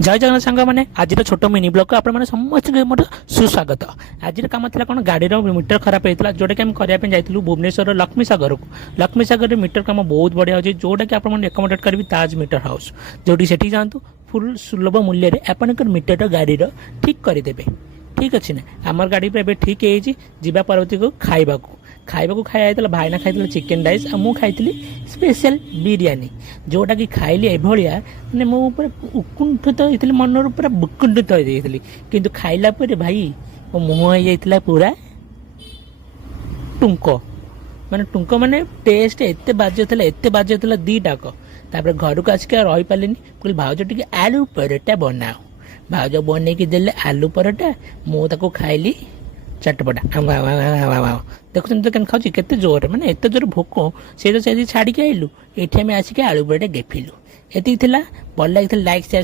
जय जगन्नाथ सांग मैंने आज छोट मिनी ब्लॉग आप समस्त सुस्वागत। आज कम थी कौन गाड़ी मीटर खराब होता जोटा कि करने जाइलु भुवनेश्वर लक्ष्मी सागर को। लक्ष्मी सागर मीटर कम बहुत बढ़िया अच्छे जोटा कि आपको रेकमेंडेड करी ताज मीटर हाउस जोटी से जातु फुल सुलभ मूल्य आपंकर मीटर गाड़ी ठीक करदेवे। ठीक अच्छे ना आमर गाड़ी पे ठीक है जीवा परवर्ती को खाइबा खाया भाईना खाई चिकेन राइस और मुझे खाई स्पेशल बिरियानी जोटा कि खाइली एभलिया मैंने मो उत्कुंठित होती मन पूरा विकुंठित हो जाती किंतु खाइला भाई मो मुँह हो जाता पूरा टुंक माने टेस्ट एत बाजे दीटाक तापर घर को आसिक रही पारे कहली भाउज टे आलू परोटा बनाओ भाउज बन के देले आलू परोटा मुझे खाइली चटपटा देखुन तो खाऊँ के जोर मैंने एत जोर भोक से तो छाड़ी आइलु ये आसिक आलू परोटा गेफिलु एति भल लगी लाइक शेयर